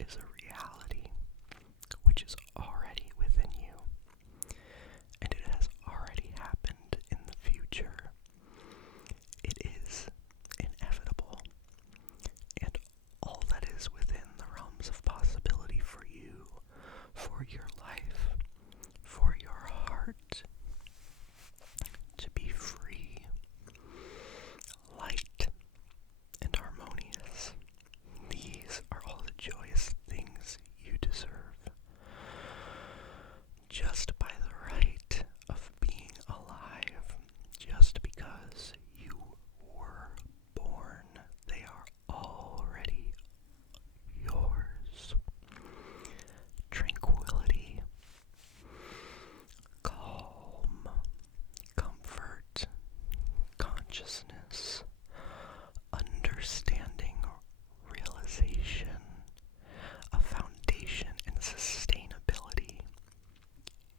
is a reality which is already within you, and it has already happened in the future. It is inevitable, and all that is within the realms of possibility for you, for your life, for your heart, to be free, light, and harmonious. These are all the joyous things you deserve. Just by the right of being alive, just because you were born, they are already yours. Tranquility, calm, comfort, consciousness, understanding, realization, a foundation in sustainability.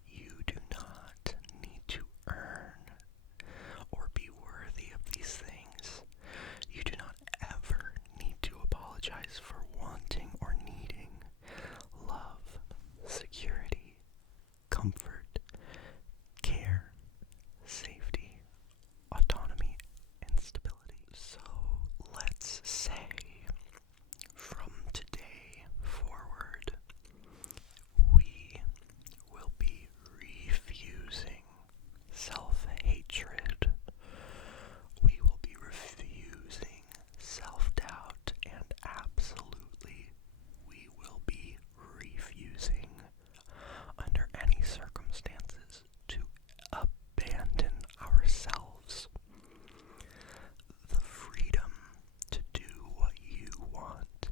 You do not need to earn or be worthy of these things. You do not ever need to apologize for wanting or needing love, security, comfort, care, safety, autonomy, and stability. So let's say from today forward, we will be refusing self-hatred. We will be refusing self-doubt, and absolutely, we will be refusing, under any circumstances, to abandon ourselves. The freedom to do what you want,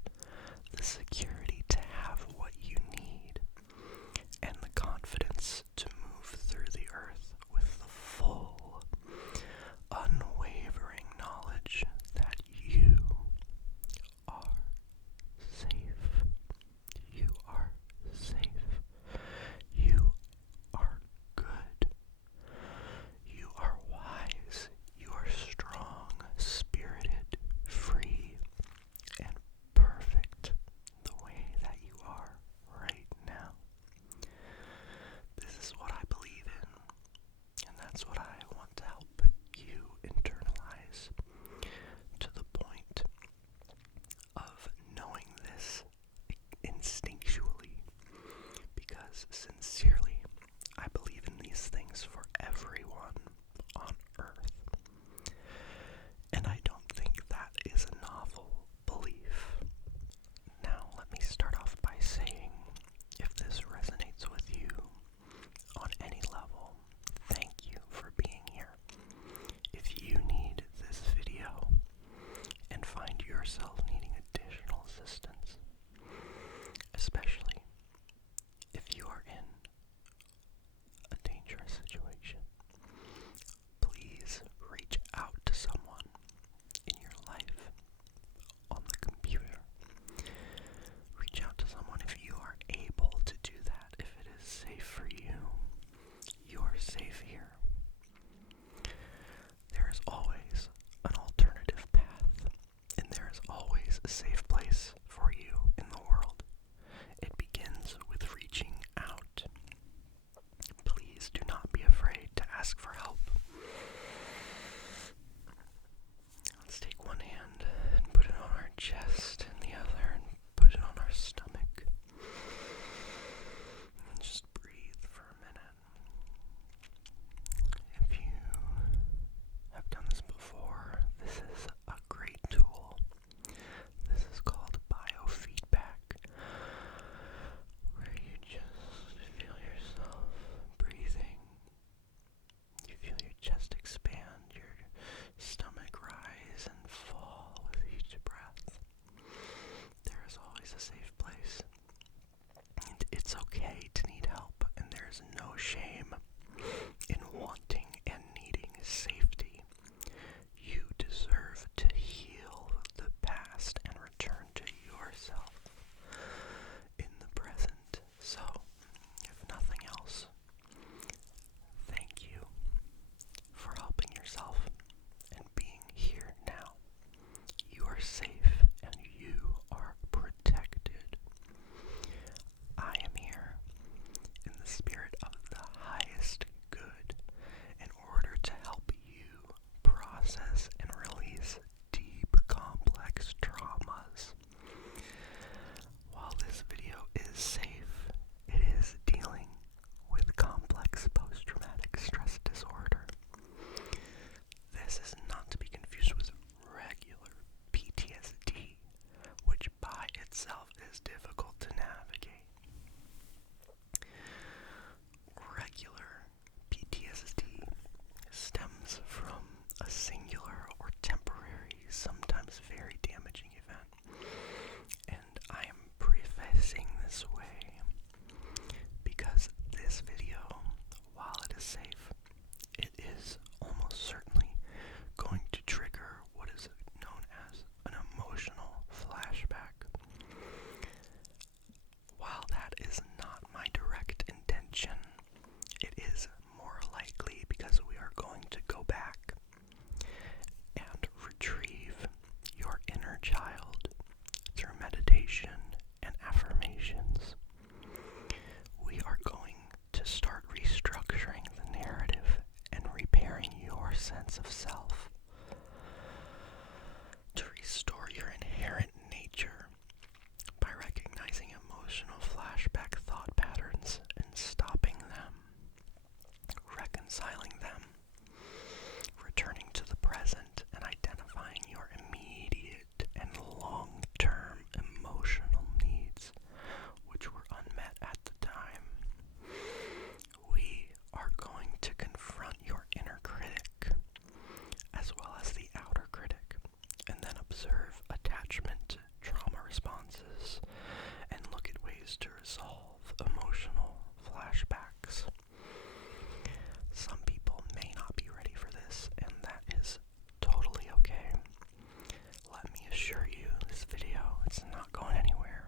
the security to have what you need, and the confidence to move through the earth with the full, unwavering knowledge that you are safe. You are safe. You are good. You are wise. You are strong, spirited, free, and perfect the way that you are right now. This is what I believe in, and that's what I want to help you internalize to the point of knowing this instinctually, because sincerely, I believe in these things for everyone on earth. And I don't think that is a novel belief. Now, let me start off by saying, if this resonates with you on any level, thank you for being here. If you need this video and find yourself needing additional assistance, especially if you are in a dangerous situation, please reach out to someone in your life, on the computer. Reach out to someone if you are able to do that, if it is safe for you. You are safe here. There is always an alternative path, and there is always a safe place for you in the world. It begins with reaching out. Please do not be afraid to ask for help. Let's take one hand and put it on our chest, and the other and put it on our stomach. And just breathe for a minute. If you have done this before, this is a great tool. This is resolve emotional flashbacks. Some people may not be ready for this, and that is totally okay. Let me assure you, this video, it's not going anywhere.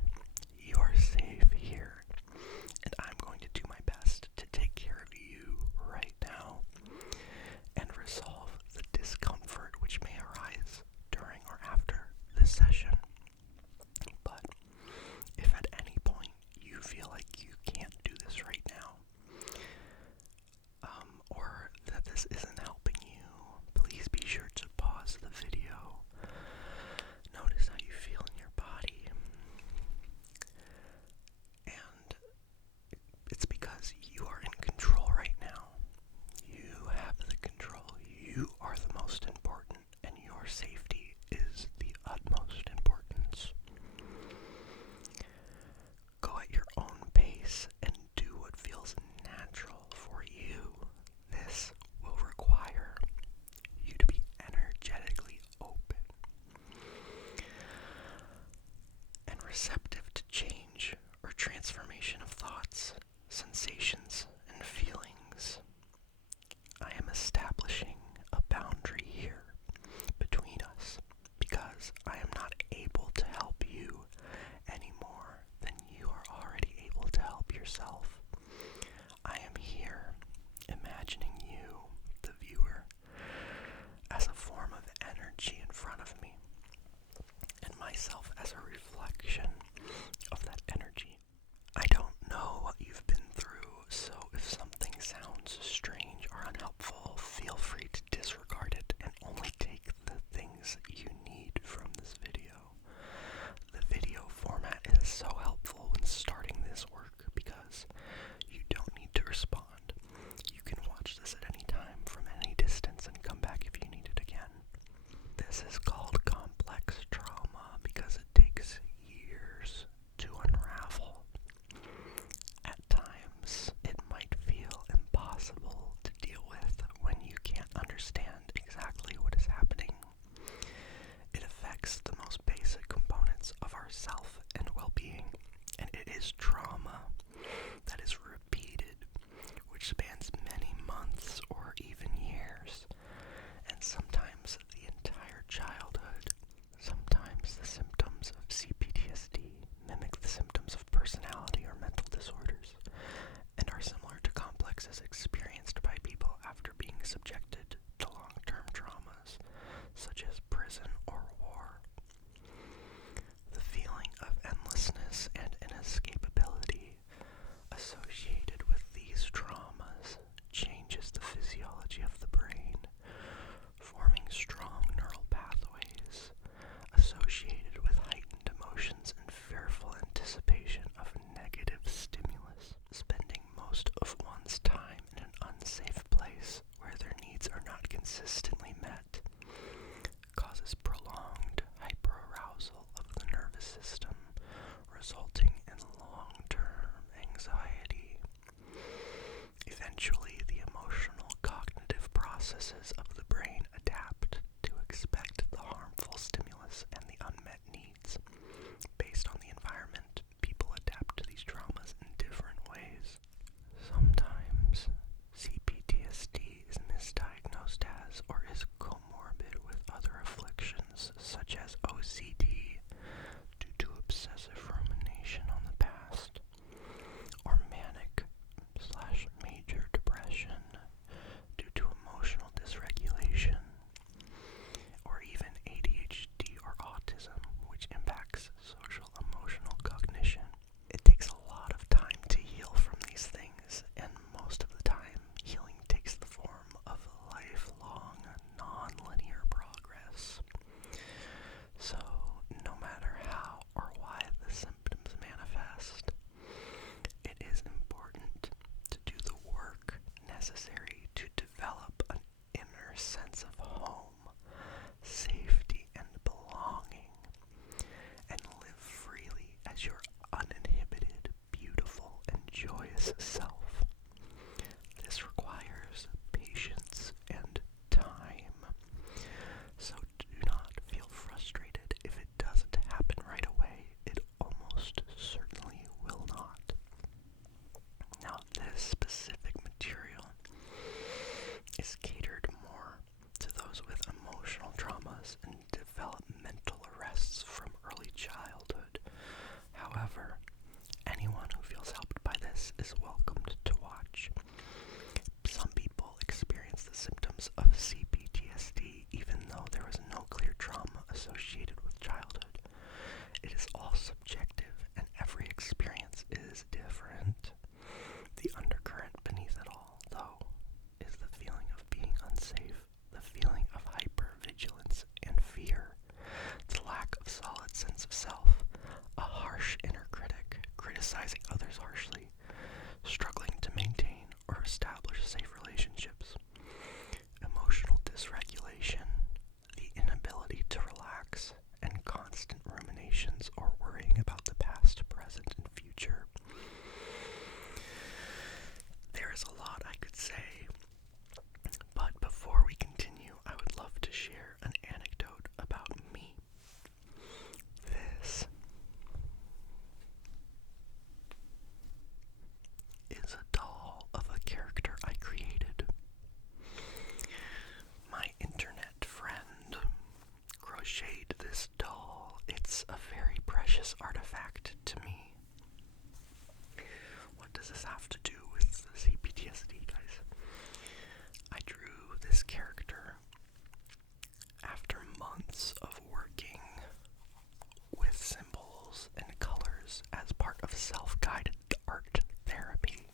You are safe here, and I'm going to do my best to take care of you right now and resolve the discomfort which may arise during or after this session. But if at any point you feel like you can't do this right now, or that this isn't helping you, please be sure to pause the video. Notice how you feel in your body. And it's because you are in control right now. You have the control. You are the most important, and your safety is the utmost importance. Go at your own pace and do what feels natural for you. This will require you to be energetically open and receptive to change or transformation of thoughts, sensations, and feelings. I am establishing a boundary here between us because I am not able to help you any more than you are already able to help yourself. I am here imagining you, the viewer, as a form of energy in front of me, and myself as a reflection of that energy. I don't know what you've been through, so if something sounds strange or unhelpful, feel free to disregard it and only take the things you need from this video. The video format is so helpful when starting this work because you don't need to respond. You can watch this at any time from any distance and come back if you need it again. This is called complex trauma because it takes years to unravel. At times, it might feel impossible to deal with when you can't understand exactly what is happening. It affects the most basic components of our self and well-being, and it is trauma that is repeated, which spans many months or even years, and sometimes the entire childhood. Sometimes the symptoms of CPTSD mimic the symptoms of personality or mental disorders, and are similar to complexes experienced by people after being subjected to long-term traumas, such as prison or war. The feeling of endlessness and inescapability associated with these traumas changes the physiology of the brain, forming strong neural pathways associated with heightened emotions and fearful anticipation of negative stimulus. Spending most of one's time in an unsafe place where their needs are not consistently met causes prolonged hyperarousal of the nervous system, resulting in long-term anxiety. Eventually, the emotional cognitive processes of the brain adapt to expect the harmful stimulus and the unmet needs. Based on the environment, people adapt to these traumas in different ways. Sometimes CPTSD is misdiagnosed as or is comorbid with other afflictions such as OCD due to obsessive rumination on the past, or manic/major depression due to emotional dysregulation, or even ADHD or autism, which impacts social emotional cognition. It takes a lot of time to heal from these things, and most of the time, healing takes the form of lifelong, non-linear progress. flashbacks and constant ruminations or worrying about the past, present, and future. There is a lot I could say, but before we continue, I would love to share an anecdote about me. This is a doll of a character I created. My internet friend crocheted this doll. It's a very precious artifact to me. What does this have to do with CPTSD, guys? I drew this character after months of working with symbols and colors as part of self-guided art therapy.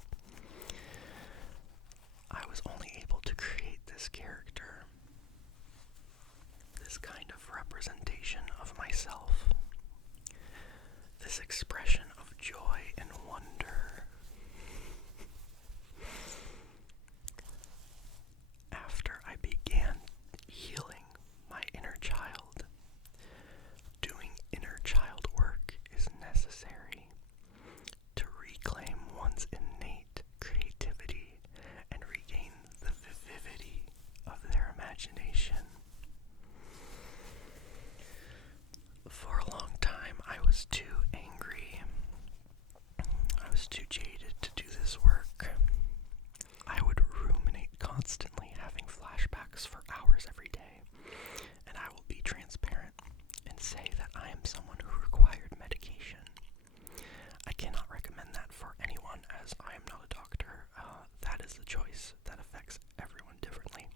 I was only able to create this character, this kind of representation of myself, this expression of joy and wonder, after I began healing my inner child. Doing inner child work is necessary to reclaim one's innate creativity and regain the vivacity of their imagination. For a long time, I was too angry. I was too jaded to do this work. I would ruminate constantly, having flashbacks for hours every day, and I will be transparent and say that I am someone who required medication. I cannot recommend that for anyone, as I am not a doctor. That is the choice that affects everyone differently.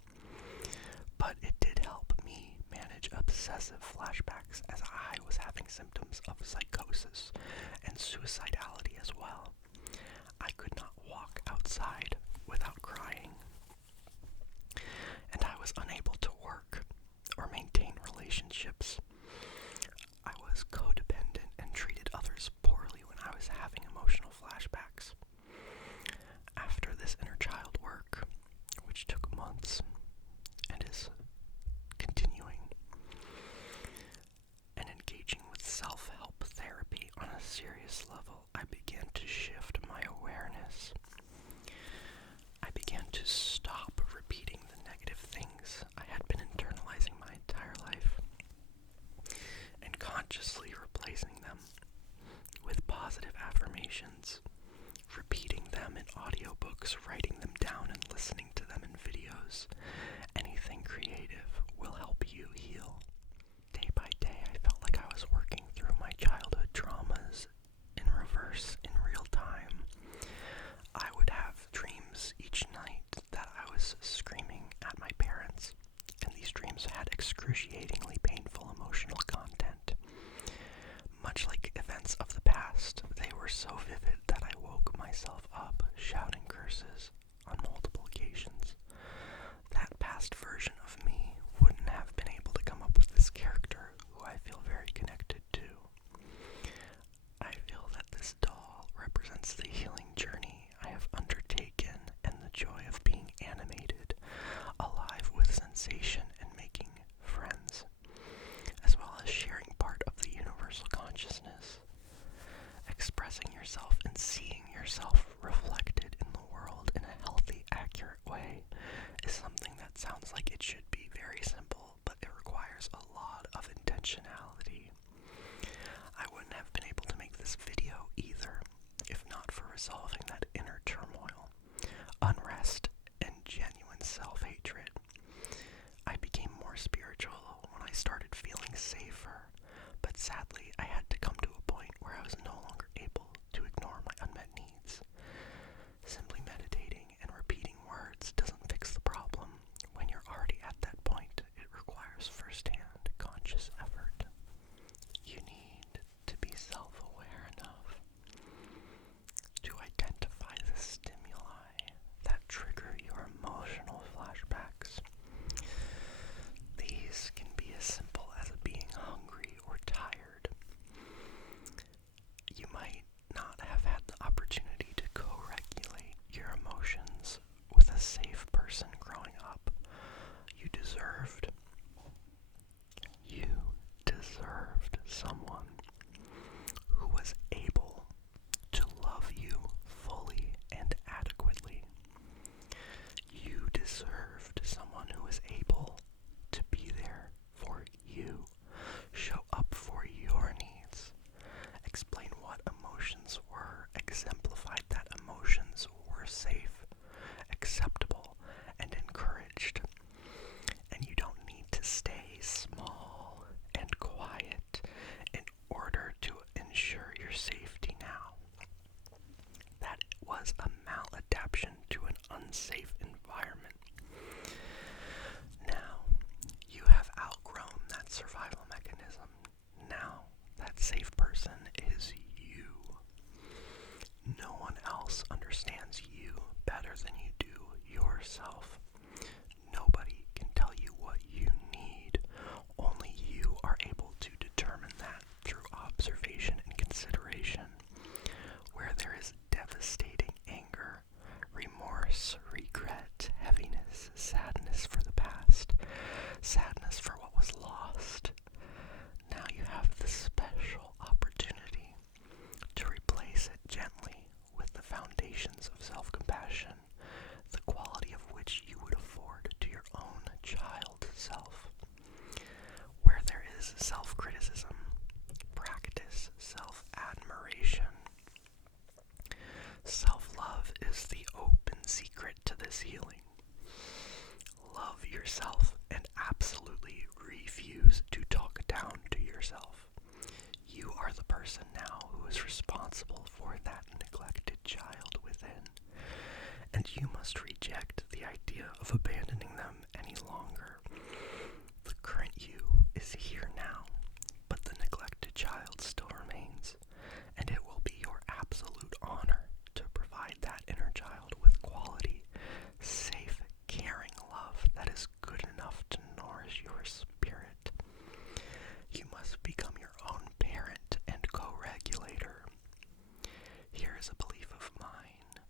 But it did help me manage obsessive flashbacks, as I was having symptoms of psychosis and suicidality as well. I could not walk outside without crying, and I was unable to work or maintain relationships. I was codependent and treated others poorly when I was having emotional flashbacks. After this inner child work, which took months and is continuing, and engaging with self-help therapy on a serious level, I began to shift my awareness. I began to stop repeating the negative things I had been internalizing my entire life, and consciously replacing them with positive affirmations, repeating them in audiobooks, writing them down and listening to them in videos. Anything creative will help you heal. Day by day, I felt like I was working through my childhood traumas in reverse in real time. I would have dreams each night that I was screaming at my parents, and these dreams had excruciatingly painful emotional content. Much like events of the past, they were so vivid that I woke myself up shouting curses on multiple occasions. That past version of me wouldn't have been able to come up with this character, who I feel very connected to. I feel that this doll represents the healing journey I have undertaken and the joy of being animated, alive with sensation and making friends, as well as sharing part of the universal consciousness. Expressing yourself and seeing yourself reflected in the world in a healthy, accurate way is something that sounds like it should be very simple, but it requires a lot of intentionality. I wouldn't have been able to make this video either, if not for resolving that inner turmoil, unrest, and genuine self-hatred. I became more spiritual when I started feeling safer, but sadly I had to come to a point where I was no longer able to ignore my unmet needs. Simply meditating and repeating words doesn't fix the problem. When you're already at that point, it requires first-hand conscious effort. You need to be self-aware enough to identify the stimuli that trigger someone who was able to love you fully and adequately. You deserved someone who was able to be there for you, show up for your needs, explain what emotions were, exemplified that emotions were safe, acceptable, and encouraged. And you don't need to stay small and quiet in order to ensure your safety now. That was a maladaptation to an unsafe environment. Now, you have outgrown that survival mechanism. Now, that safe person is you. No one else understands you better than you do yourself. Nobody can tell you what you need. Only you are able to determine that through observation and consideration. Where there is devastating anger, remorse, regret, heaviness, sadness for the past, sadness for what was lost, now you have the special opportunity to replace it gently with the foundations of self-compassion, the quality of which you would afford to your own child self. Where there is self-criticism, practice self-admiration. Self-love is the open secret to this healing. Love yourself and absolutely refuse to talk down to yourself. You are the person now who is responsible for that neglected child within, and you must reject the idea of abandoning them any longer. The current you is here now, but the neglected child still remains, and it will be your absolute honor to provide that inner child with quality, safe, caring love that is good enough to nourish your spirit. You must become your own parent and co-regulator. Here is a belief of mine.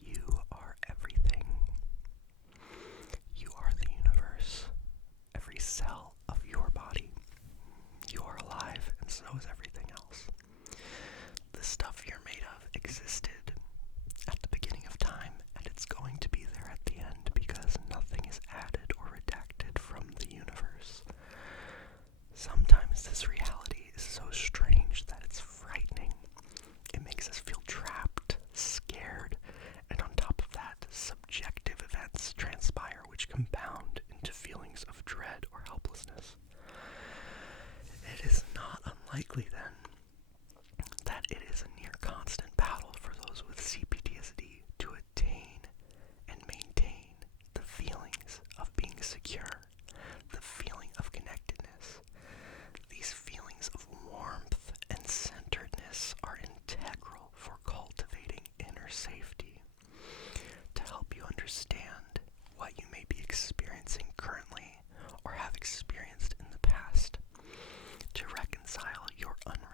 You are everything. You are the universe, every cell of your body. You are alive, and so is everything else. The stuff you're made of existed at the beginning of time, and it's going to be there at the end because nothing is added or redacted from the universe. Sometimes this reality is so strange that it's frightening. It makes us feel trapped, scared, and on top of that, subjective events transpire which compound into feelings of dread or helplessness. It is not unlikely, then, that it is a near constant battle for those with CPTSD to attain and maintain the feelings of being secure, the feeling of connectedness. These feelings of warmth and centeredness are integral for cultivating inner safety. To help you understand what you may be experiencing currently or have experienced in the past, to reconcile your unresolved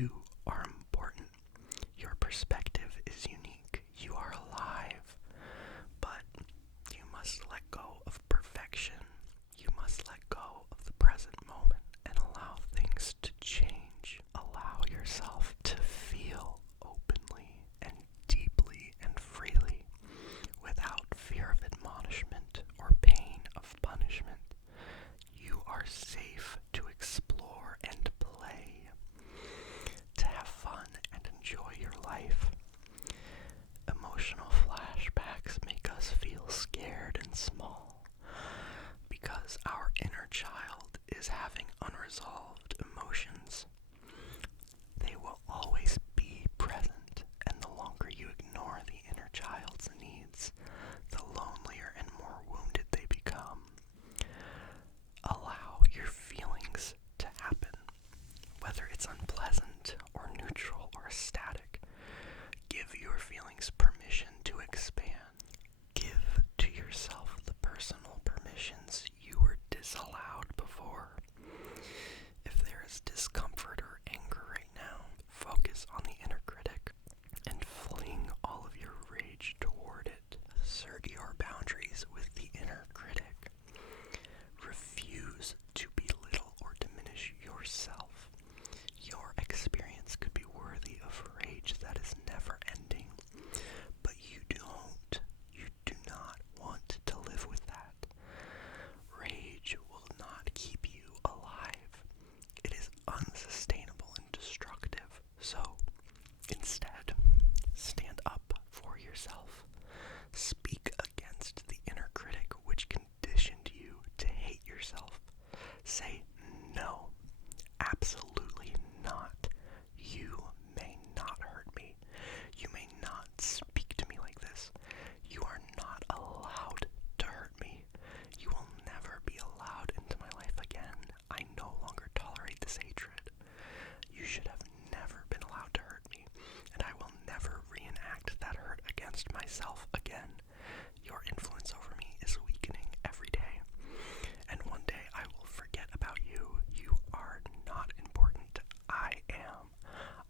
You are important. Your perspective is unique. You are alive. But you must let go of perfection. You must let go of the present moment and allow things to change. Allow yourself to feel openly and deeply and freely without fear of admonishment or pain of punishment. You are safe to explore and play, to have fun and enjoy your life. Emotional flashbacks make us feel scared and small because our inner child is having unresolved emotions. They will always be present, and the longer you ignore the inner child's needs, the lonelier and more wounded they become. Allow your feelings to happen, whether it's unpleasant or neutral or static. Give your feelings permission to expand. Give to yourself the personal permissions you were disallowed before. If there is discomfort or anger right now, focus on the inner critic and fling all of your rage toward it. Assert your boundaries with the inner critic. Refuse to belittle or diminish yourself. Your experience could be worthy of rage that is never ending, but you do not want to live with that. Rage will not keep you alive. It is unsustainable and destructive. So, instead, stand up for yourself. Speak against the inner critic which conditioned you to hate yourself. Say no. Absolutely not. You may not hurt me. You may not speak to me like this. You are not allowed to hurt me. You will never be allowed into my life again. I no longer tolerate this hatred. You should have never been allowed to hurt me, and I will never reenact that hurt against myself again. Your influence over me is weakening every day, and one day I will forget about you. You are not important. I am.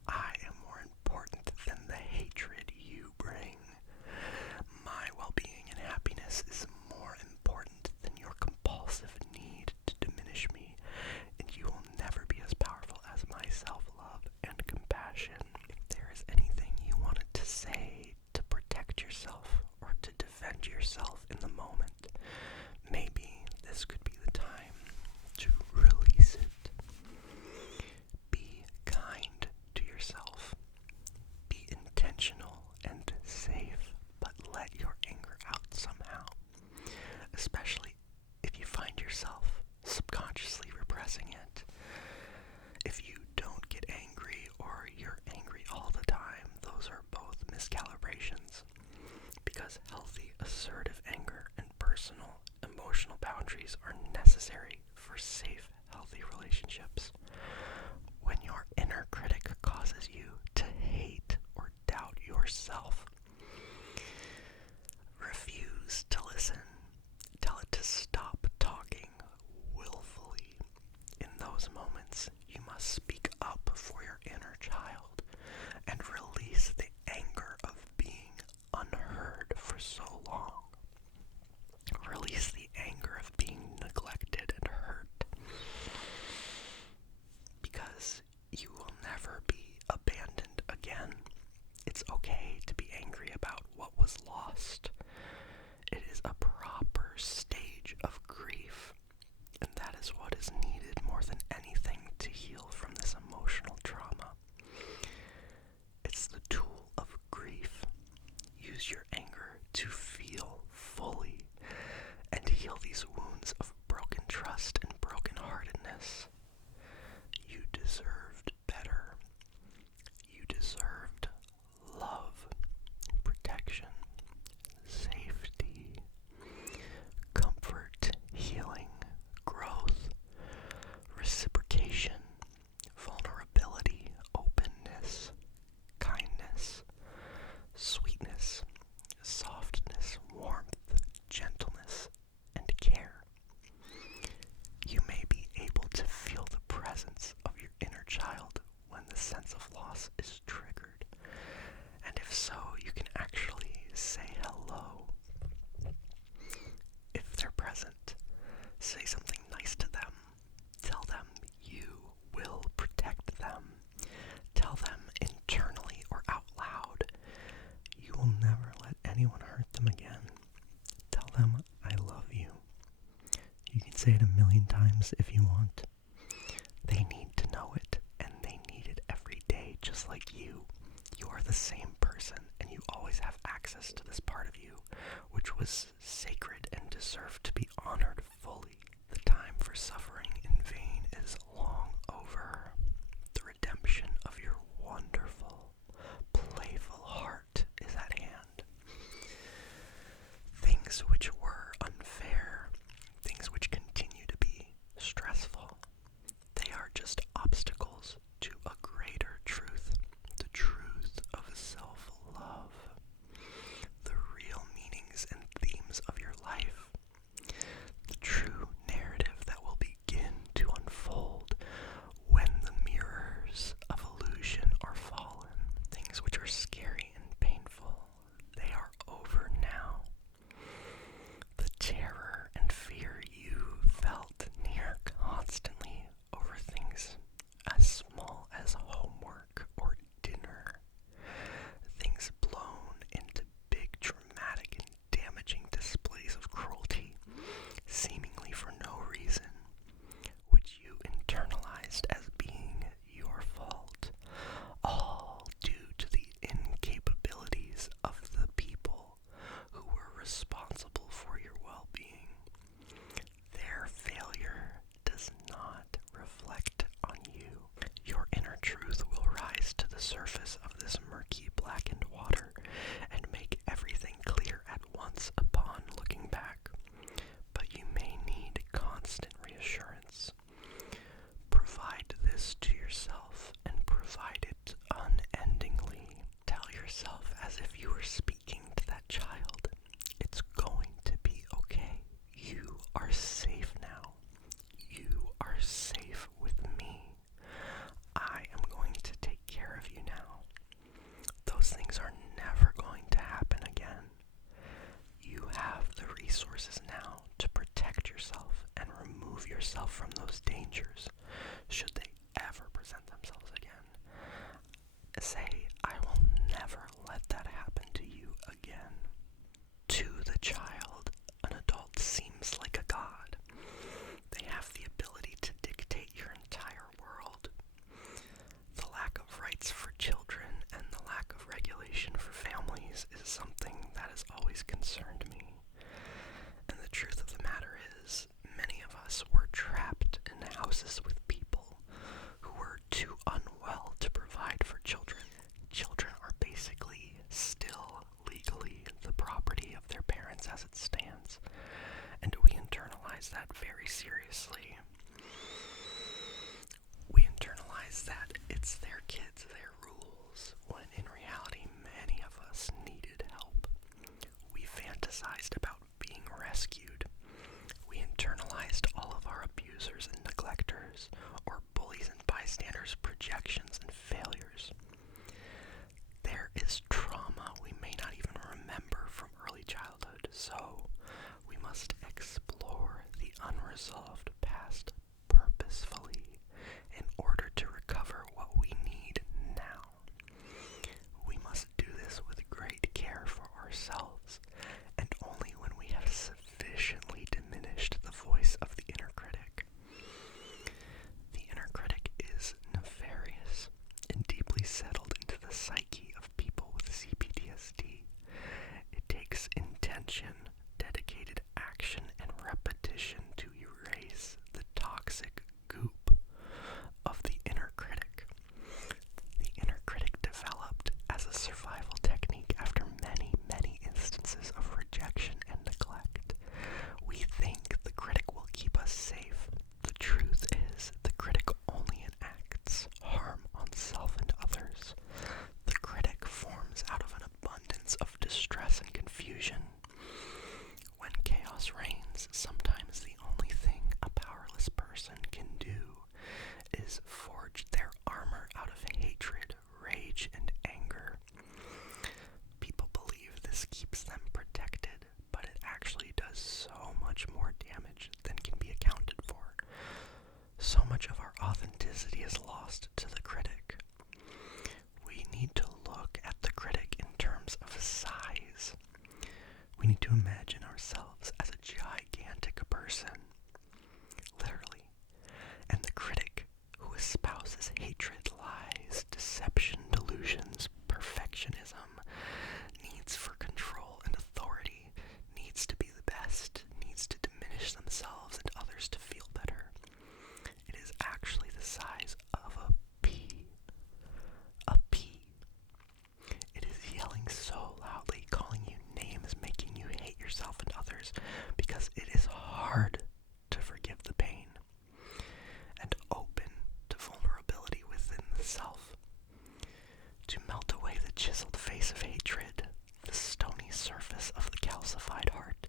I am more important than the hatred you bring. My well-being and happiness is more important than your compulsive need to diminish me, and you will never be as powerful as my self-love and compassion. If there is anything you wanted to say to protect yourself or to defend yourself in the moment, maybe this could be the time to release it. Be kind to yourself. Be intentional and safe, but let your anger out somehow, especially if you find yourself subconsciously repressing it. If you don't get angry or you're angry all the time, those are both miscalibrations, because healthy, assertive anger and personal, emotional boundaries are necessary for safe, healthy relationships. When your inner critic causes you to hate or doubt yourself, refuse to listen. Tell it to stop talking willfully. In those moments, you must speak up for your inner child and release the anger of being unheard for so long. Release the anger of being neglected sense of loss is triggered. And if so, you can actually say hello. If they're present, say something nice to them. Tell them you will protect them. Tell them internally or out loud, you will never let anyone hurt them again. Tell them, I love you. You can say it 1,000,000 times if you want. They need to know it, and they need it every day, just like you. You are the same person, and you always have access to this part of you, which was sacred and deserved to be honored fully. The time for suffering in vain is long over. The redemption of your wonderful, playful heart is at hand. Things which were unfair, things which continue to be stressful, they are just obstacles to a greater truth, the truth of self-love, the real meanings and themes of your life, the true narrative that will begin to unfold when the mirrors of illusion are fallen. Things which are scary and painful, they are over now. The terror and fear you felt near constantly over things as small as homework or dinner, things blown into big, dramatic, and damaging displays of cruelty, seemingly for no reason, which you internalized as being your fault, all due to the incapabilities of the people who were responsible for your well-being. Their failure does not reflect on you. Your inner truth will rise to the surface of this murky, blackened water and make everything clear at once upon looking back. But you may need constant reassurance. Provide this to yourself and provide it unendingly. Tell yourself as if you were speaking to that child, it's going to be okay. You are safe now. You are safe with me. I am going to take care of you now. Those things are never going to happen again. You have the resources now to protect yourself and remove yourself from those dangers, should they ever present themselves again. Say, I will never let that happen to you again. To the child, an adult seems like a god. They have the ability to dictate your entire world. The lack of rights for children and the lack of regulation for families is something that has always concerned me. And the truth of the matter is, many of us were trapped in houses with people who were too unwell to provide for children. Children are basically still legally the property of their parents as it stands, and we internalize that very seriously. We internalize that it's their kids, their rules, when in reality many of us needed help. We fantasized about being rescued. We internalized all of our abusers and neglectors, or bullies and bystanders' projections and failures. There is trauma we may not even remember from early childhood, so we must explore the unresolved past purposefully in order to recover lies, deception, delusions, perfectionism, needs for control and authority, needs to be the best, needs to diminish themselves and others to feel better. It is actually the size of a pea. A pea. It is yelling so loudly, calling you names, making you hate yourself and others, because it is hard to forgive the pain and open to vulnerability within the self, to melt away the chiseled face of hatred, the stony surface of the calcified heart,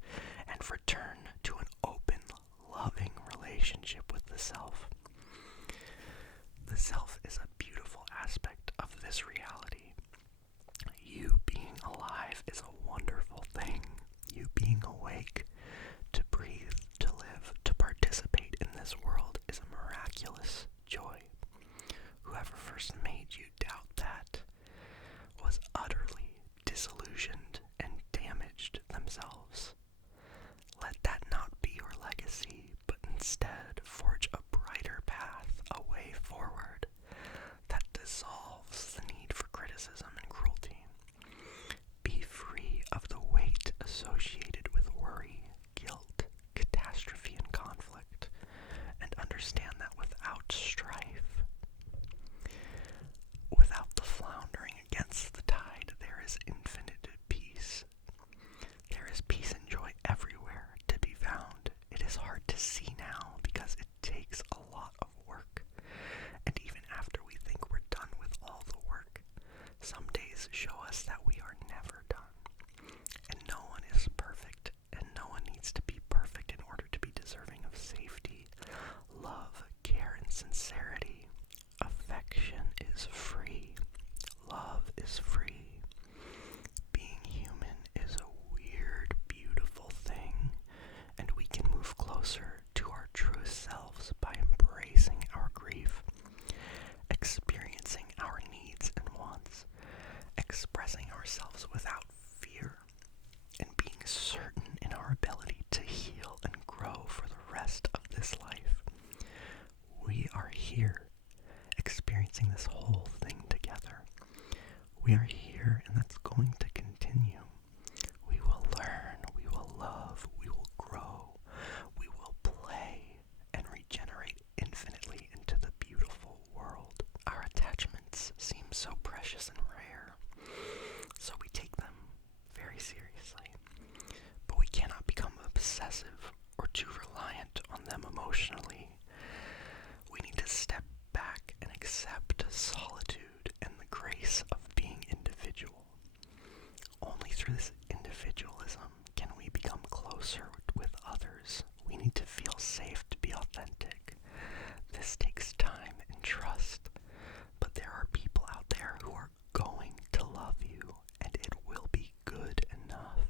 and return to an open, loving relationship with the self. The self is a beautiful aspect of this reality. You being alive is a wonderful thing. You being awake, to breathe, to live, to participate in this world is a miraculous joy. Whoever first made you doubt that was utterly disillusioned and damaged themselves. Let that not be your legacy, but instead forge a brighter path, a way forward that dissolves the need for criticism and cruelty. Be free of the weight associated with worry, guilt, catastrophe, and conflict, and understand that without strife, without the floundering against the tide, there is infinite peace. There is peace and joy everywhere to be found. It is hard to see now because it takes a lot of work. And even after we think we're done with all the work, some days show us that we are never done. And no one is perfect, and no one needs to be perfect in order to be deserving of safety, love, care, and sincerity. Affection is free. Love is free. Being human is a weird, beautiful thing, and we can move closer to our truest selves by embracing our grief, experiencing our needs and wants, expressing ourselves without fear, and being certain in our ability to heal and grow for the rest of this life. We are here, experiencing this whole thing together. We are here, and that's going to continue. We will learn, we will love, we will grow, we will play, and regenerate infinitely into the beautiful world. Our attachments seem so precious and rare, so we take them very seriously. But we cannot become obsessive or too reliant on them emotionally. We need to step back and accept solitude and the grace of being individual. Only through this individualism can we become closer with others. We need to feel safe to be authentic. This takes time and trust, but there are people out there who are going to love you, and it will be good enough.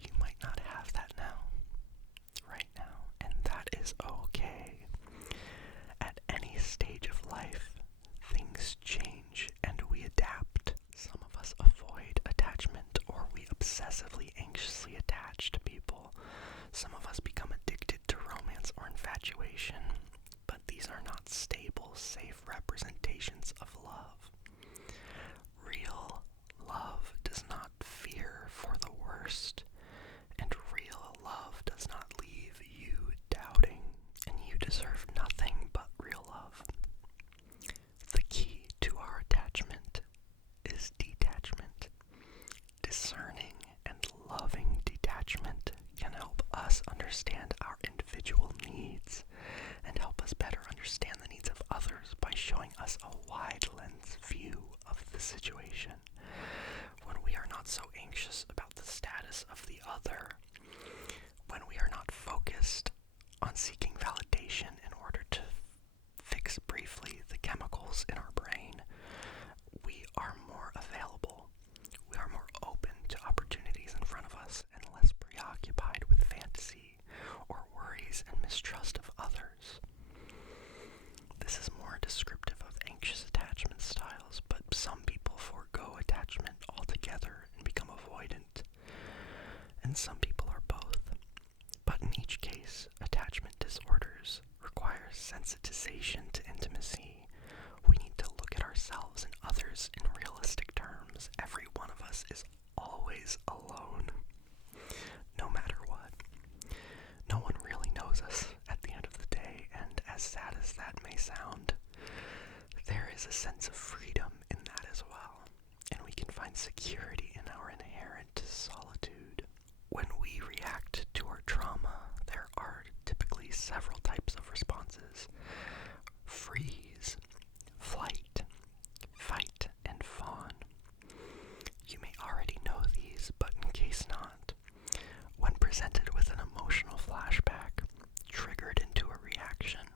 You might not have that now, right now, and that is okay. At any stage of life, things change and we adapt. Some of us avoid attachment, or we obsessively, anxiously attach to people. Some of us become addicted to romance or infatuation, but these are not stable, safe representations of love. Real love does not fear for the worst, and real love does not leave you doubting, and you deserve nothing but real love. The key to our attachment is detachment. Discerning and loving detachment can help us understand our individual needs and help us better understand the needs of others by showing us a wide lens view of the situation. When we are not so anxious about the status of the other, when we are not focused on seeking validation in order to fix briefly the chemicals in our brain, we are more available. We are more open to opportunities in front of us and less preoccupied with fantasy or worries and mistrust of others. This is more descriptive of anxious attachment styles, but some people forego attachment altogether and become avoidant, and some people are both. But in each case, attachment disorders others in realistic terms. Every one of us is always alone, no matter what. No one really knows us at the end of the day, and as sad as that may sound, there is a sense of freedom in that as well, and we can find security in our inherent solitude. When we react to our trauma, there are typically several types of responses: freeze, flight, fight, and fawn. You may already know these, but in case not, when presented with an emotional flashback triggered into a reaction,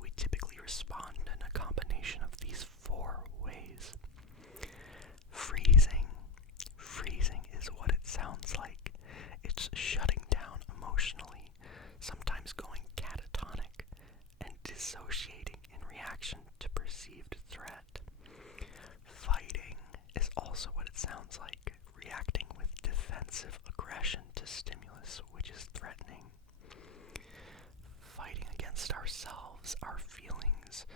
we typically respond in a combination of these 4 ways. Freezing. Freezing is what it sounds like. It's shutting down emotionally, sometimes going catatonic, and dissociating in reaction to perceived threat. Fighting is also what it sounds like, reacting with defensive aggression to stimulus which is threatening. Fighting against ourselves, our feelings,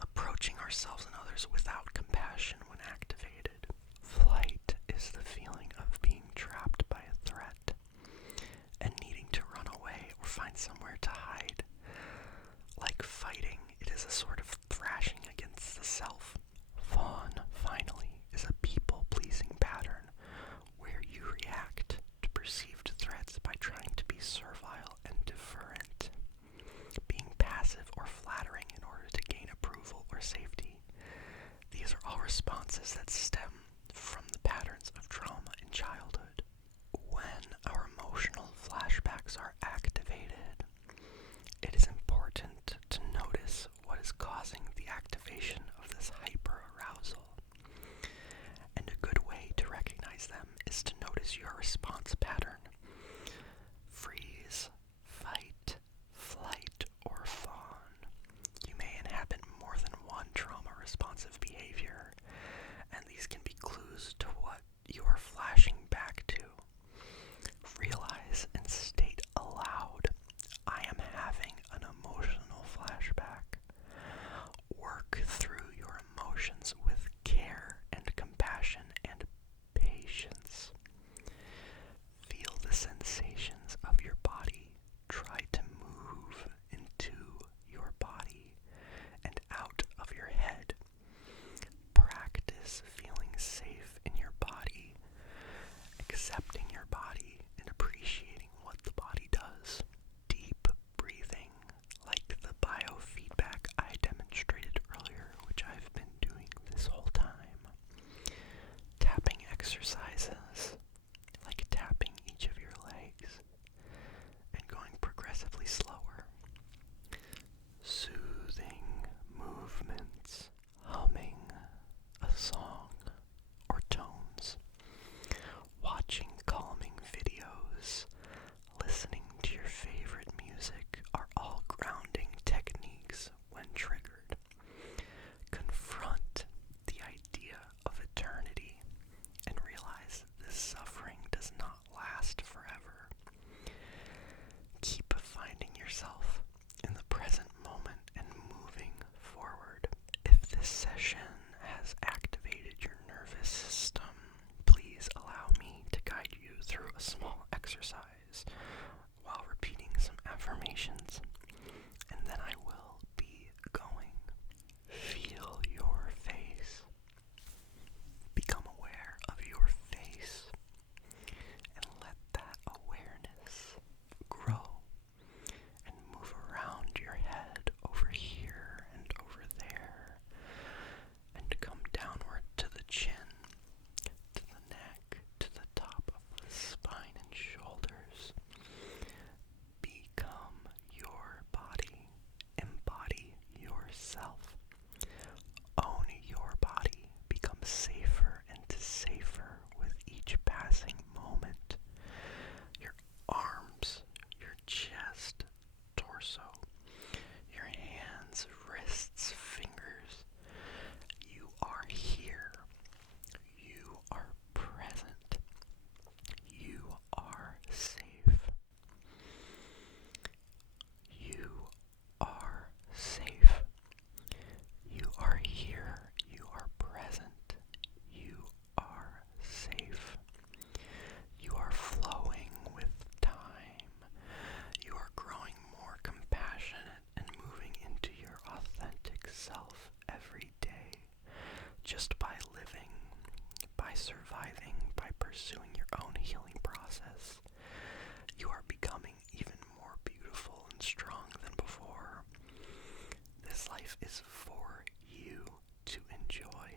approaching ourselves and others without compassion when activated. Flight is the feeling of being trapped by a threat and needing to run away or find somewhere to hide. Like fighting, it is a sort of thrashing against the self. Fawn, finally, is a people-pleasing pattern where you react to perceived threats by trying to be servile and deferent, being passive or flattering in order to gain approval or safety. These are all responses that stem from the patterns of trauma in childhood. When our emotional flashbacks are activated, it is important to notice what is causing the activation of this hyper-arousal. And a good way to recognize them is to notice your response pattern. Freeze, fight, flight, or fawn. You may inhabit more than one trauma-responsive behavior, and these can be clues to what you are flashing back to. Realize and state aloud, I am having an emotional flashback. Work through your emotions with care and compassion and patience. Feel the sensations of your body. Try to move into your body and out of your head. Practice feeling safe in your body, accepting your body, and appreciating what the body does. Deep breathing, like the biofeedback I demonstrated earlier, which I've been doing this whole time. Tapping exercises, like tapping each of your legs and going progressively slower. Soothing movements, humming a song or tones, watching calming videos, listening to your favorite music are all grounding techniques when triggered. Confront the idea of eternity and realize this suffering does not last forever. Keep finding yourself in the present moment and moving forward. If this session has activated your nervous system, please allow me to guide you through a small exercise while repeating some affirmations, and then I will be going. Feel your face. Become aware of your face, and let that awareness grow and move around your head, over here and over there, and come downward to the chin, to the neck, to the top of the spine and shoulders. just by living, by surviving, by pursuing your own healing process, you are becoming even more beautiful and strong than before. This life is for you to enjoy.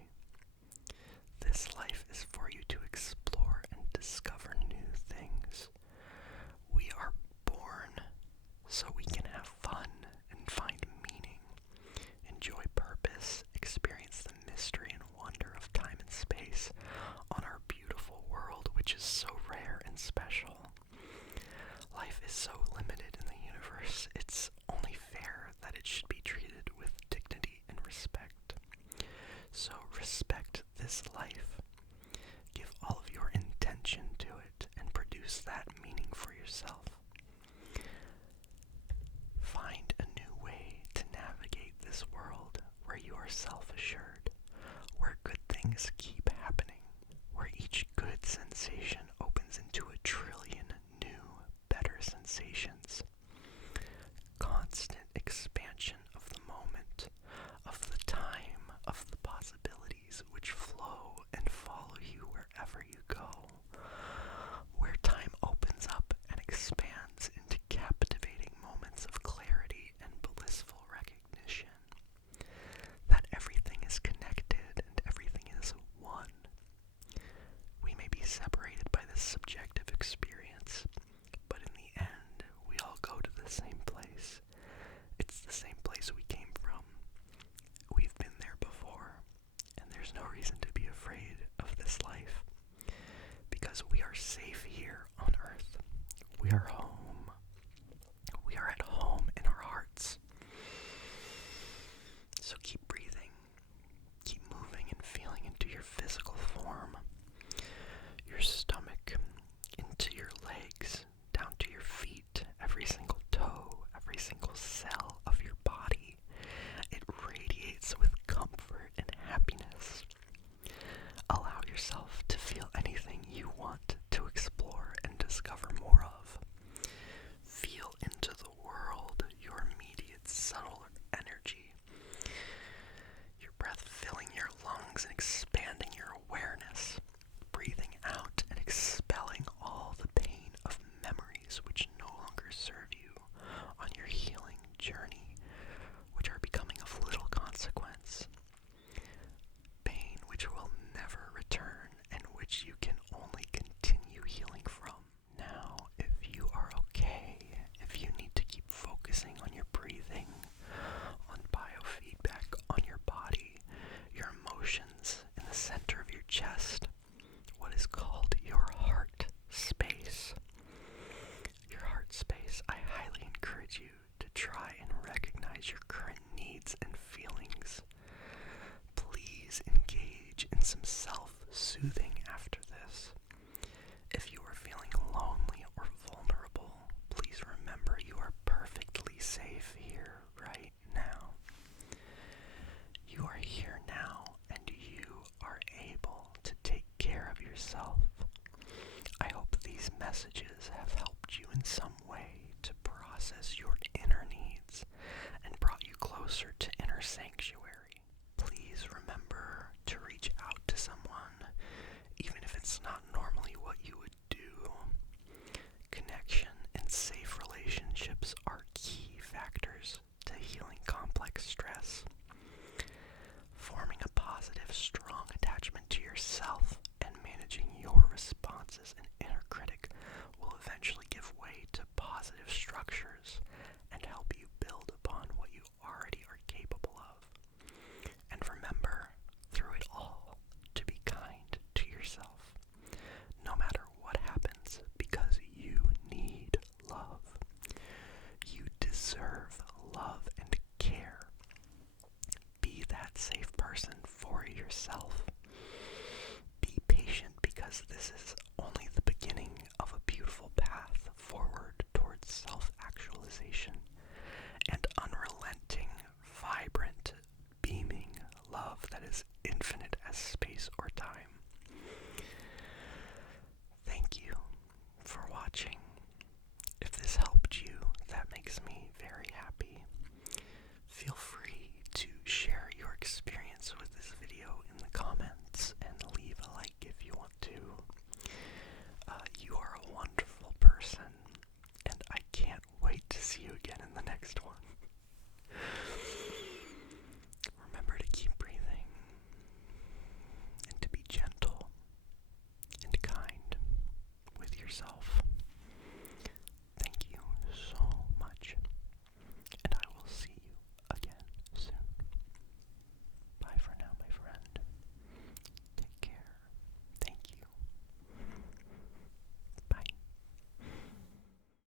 This life is for you to explore and discover new things. We are born so we can have fun and find meaning, enjoy purpose, experience the mystery and wonder of time and space on our beautiful world, which is so rare and special. Life is so limited in the universe, it's only fair that it should be treated with dignity and respect. So respect this life. Give all of your intention to it and produce that meaning for yourself. Find a new way to navigate this world where you are self-assured, where good things keep happening, where each good sensation opens into a trillion new, better sensations. Constant expansion of the moment, of the time, of the possibilities which flow and follow you wherever you go, where time opens up and expands into captivating moments of clarity and blissful recognition, that everything is connected and everything is one. We may be separated by this subjective experience, but in the end, we all go to the same place. It's the same place we came from. We've been there before, and there's no reason to be afraid of this life, because we are safe here on Earth. We are home. We are at home in our hearts. So keep breathing. Keep moving and feeling into your physical form, your stomach, into your legs, down to your feet, every single toe, every single cell of your body. It radiates with comfort and happiness. Allow yourself to feel anything you want to explore and discover more of. Feel into the world your immediate subtle energy, your breath filling your lungs and expanding your awareness, breathing out and expelling all the pain of memories which no longer serve you on your healing journey, which are becoming of little consequence. Pain which will never return and which you can only continue healing from. Now, if you are okay, if you need to keep focusing on your breathing, on biofeedback on your body, your emotions in the center of your chest, what is called your heart space. Your heart space, I highly encourage you to try and recognize your current needs and feelings. Please engage in some self-soothing after this. If you are feeling lonely or vulnerable, please remember you are perfectly safe here right now. You are here now and you are able to take care of yourself. I hope these messages have helped you in some way to process your inner needs and brought you closer to inner sanctuary.